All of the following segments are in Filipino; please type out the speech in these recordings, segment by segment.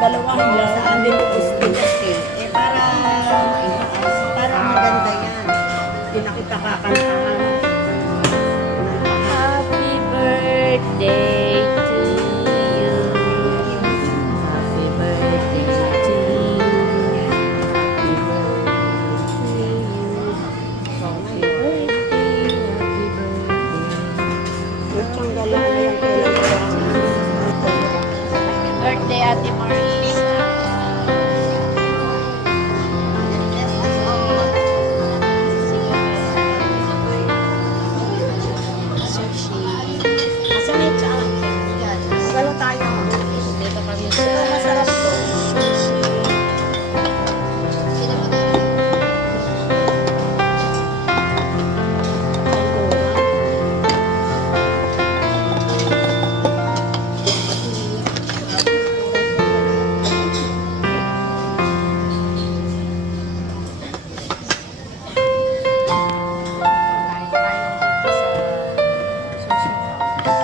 Dalawang hilaw. Saan din ito stilas eh. Eh para maganda yan. Pinakita kakantahan. Happy birthday to you. Happy birthday to you. Happy birthday to you. Happy birthday, happy birthday. Nagtanggalan na yung kailan. Birthday, Ate Marisa. Sushi. Asan yung tsaka? Yan. Magalo tayo. Dito kami sa Masarap to. sushi. Kain tayo dito sa sushi house.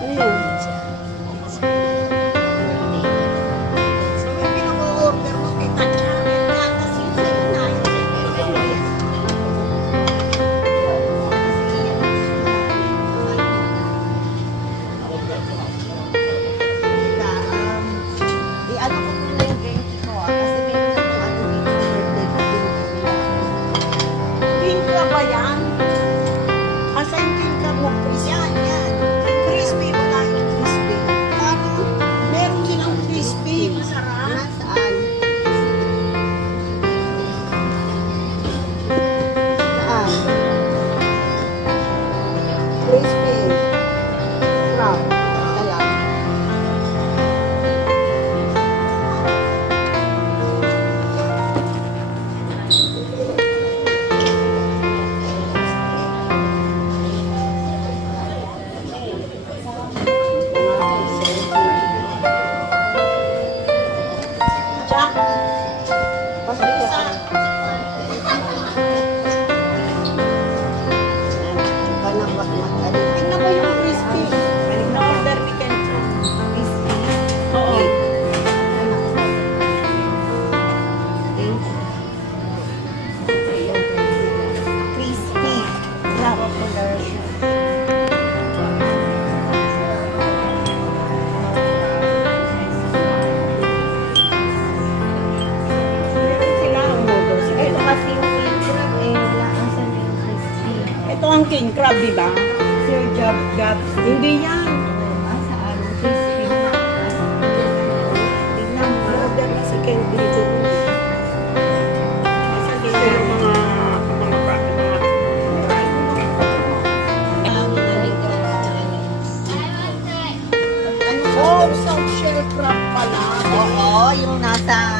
Ano yun? So, yung pinag-order mo, kita niya. Tapos yung sa'yo na. I-ano ko muna yung drink ko kasi meron na kung ano dito birthday ko drink ka ba yan? Asa yung drink ka mo? Yan, yan. Crispy, wala yung crispy. Parang meron silang crispy. Masarap. Nasaan? Saan? Crispy. Crab. Alam. Jack. Pasok. Tingnan mo yung crispy. Na-order ni Kenzo. Crispy. Oo. Crispy. Crab. Meron sila ang noodles. Ito kasi yung king crab eh. Wala asan yung crispy. Ito ang king crab, di ba? Sir Job Gab. Hindi yan. Saan? Crispy. Tingnan mo. Order na si Ken dito. Kasi dito yung mga Oh, South Shell crab pala. Oo, yung nasa